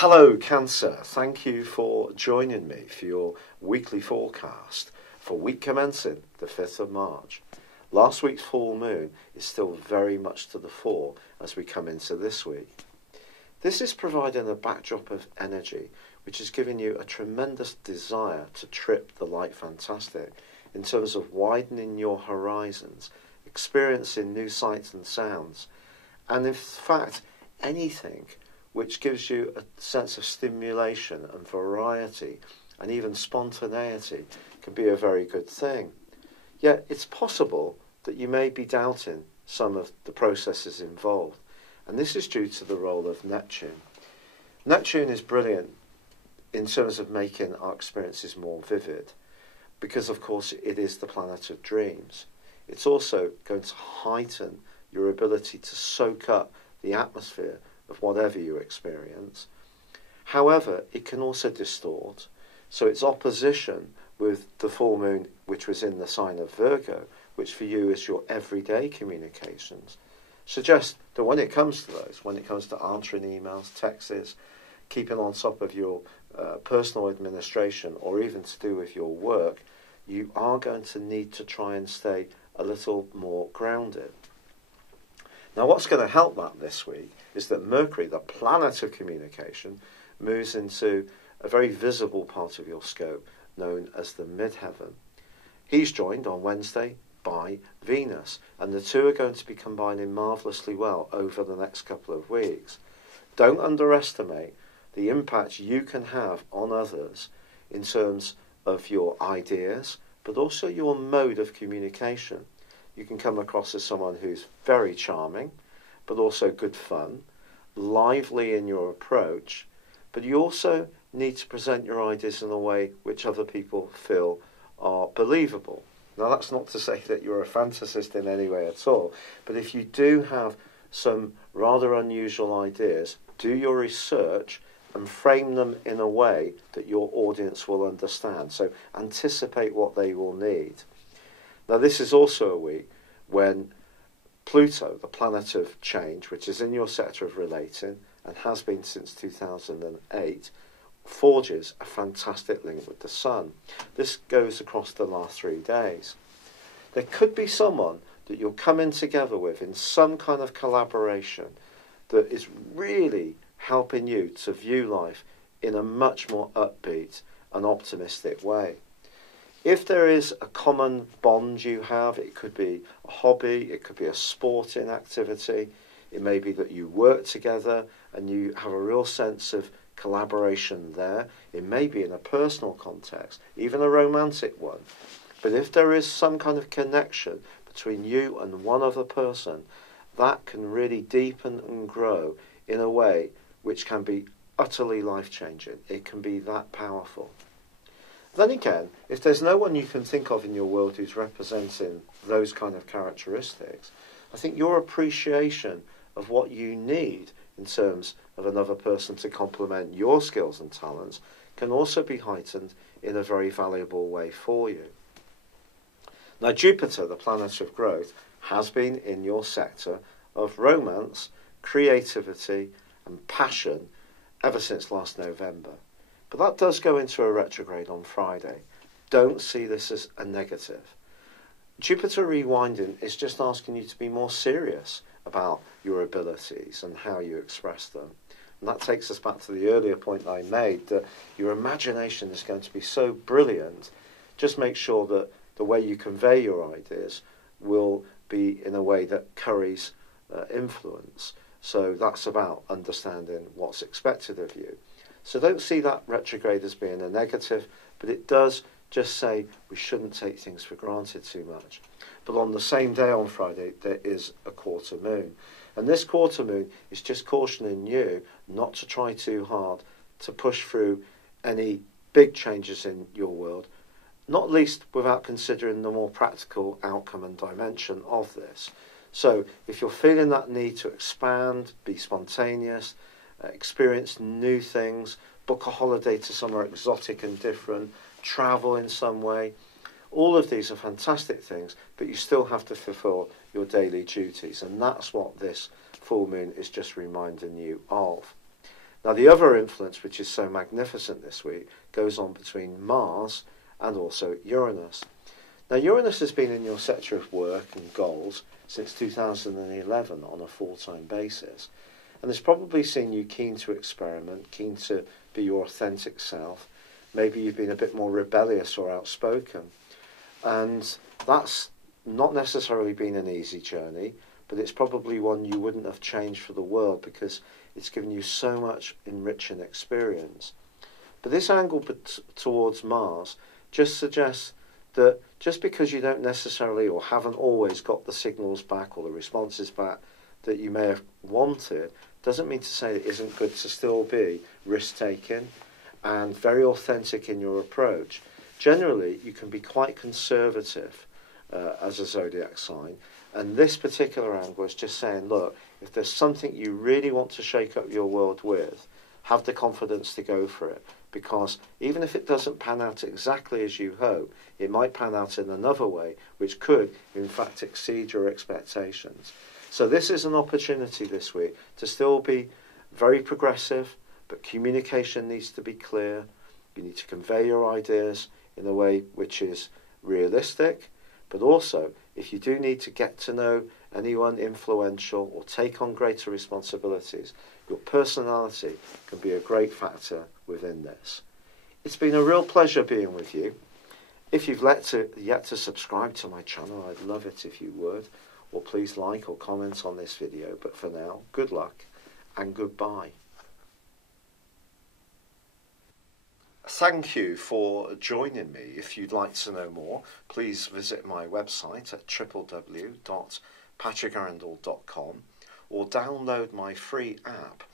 Hello Cancer, thank you for joining me for your weekly forecast for week commencing the 5th of March. Last week's full moon is still very much to the fore as we come into this week. This is providing a backdrop of energy which is giving you a tremendous desire to trip the light fantastic in terms of widening your horizons, experiencing new sights and sounds, and in fact anything which gives you a sense of stimulation and variety and even spontaneity can be a very good thing. Yet it's possible that you may be doubting some of the processes involved, and this is due to the role of Neptune. Neptune is brilliant in terms of making our experiences more vivid, because of course it is the planet of dreams. It's also going to heighten your ability to soak up the atmosphere of whatever you experience. However, it can also distort, so its opposition with the full moon, which was in the sign of Virgo, which for you is your everyday communications, suggests that when it comes to those, when it comes to answering emails, texts, keeping on top of your personal administration, or even to do with your work, you are going to need to try and stay a little more grounded. Now, what's going to help that this week is that Mercury, the planet of communication, moves into a very visible part of your scope known as the midheaven. He's joined on Wednesday by Venus, and the two are going to be combining marvellously well over the next couple of weeks. Don't underestimate the impact you can have on others in terms of your ideas, but also your mode of communication. You can come across as someone who's very charming, but also good fun, lively in your approach, but you also need to present your ideas in a way which other people feel are believable. Now, that's not to say that you're a fantasist in any way at all, but if you do have some rather unusual ideas, do your research and frame them in a way that your audience will understand. So anticipate what they will need. Now, this is also a week when Pluto, the planet of change, which is in your sector of relating and has been since 2008, forges a fantastic link with the Sun. This goes across the last 3 days. There could be someone that you're coming together with in some kind of collaboration that is really helping you to view life in a much more upbeat and optimistic way. If there is a common bond you have, it could be a hobby, it could be a sporting activity, it may be that you work together and you have a real sense of collaboration there, it may be in a personal context, even a romantic one. But if there is some kind of connection between you and one other person, that can really deepen and grow in a way which can be utterly life-changing. It can be that powerful. Then again, if there's no one you can think of in your world who's representing those kind of characteristics, I think your appreciation of what you need in terms of another person to complement your skills and talents can also be heightened in a very valuable way for you. Now, Jupiter, the planet of growth, has been in your sector of romance, creativity and passion ever since last November. But that does go into a retrograde on Friday. Don't see this as a negative. Jupiter rewinding is just asking you to be more serious about your abilities and how you express them. And that takes us back to the earlier point I made, that your imagination is going to be so brilliant. Just make sure that the way you convey your ideas will be in a way that carries influence. So that's about understanding what's expected of you. So don't see that retrograde as being a negative, but it does just say we shouldn't take things for granted too much. But on the same day on Friday, there is a quarter moon. And this quarter moon is just cautioning you not to try too hard to push through any big changes in your world, not least without considering the more practical outcome and dimension of this. So if you're feeling that need to expand, be spontaneous, experience new things, book a holiday to somewhere exotic and different, travel in some way, all of these are fantastic things, but you still have to fulfill your daily duties, and that's what this full moon is just reminding you of. Now, the other influence, which is so magnificent this week, goes on between Mars and also Uranus. Now, Uranus has been in your sector of work and goals since 2011 on a full-time basis, and has probably seen you keen to experiment, keen to be your authentic self. Maybe you've been a bit more rebellious or outspoken, and that's not necessarily been an easy journey, but it's probably one you wouldn't have changed for the world, because it's given you so much enriching experience. But this angle towards Mars just suggests that just because you don't necessarily or haven't always got the signals back or the responses back that you may have wanted, doesn't mean to say it isn't good to still be risk-taking and very authentic in your approach. Generally, you can be quite conservative as a zodiac sign, and this particular angle is just saying, look, if there's something you really want to shake up your world with, have the confidence to go for it. Because even if it doesn't pan out exactly as you hope, it might pan out in another way, which could, in fact, exceed your expectations. So this is an opportunity this week to still be very progressive, but communication needs to be clear. You need to convey your ideas in a way which is realistic, but also, if you do need to get to know anyone influential or take on greater responsibilities, your personality can be a great factor within this. It's been a real pleasure being with you. If you've yet to subscribe to my channel, I'd love it if you would, or please like or comment on this video. But for now, good luck and goodbye. Thank you for joining me. If you'd like to know more, please visit my website at www.patrickarundell.com or download my free app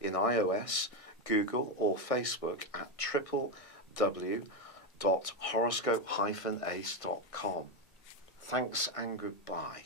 in iOS, Google or Facebook at www.horoscope-ace.com. Thanks and goodbye.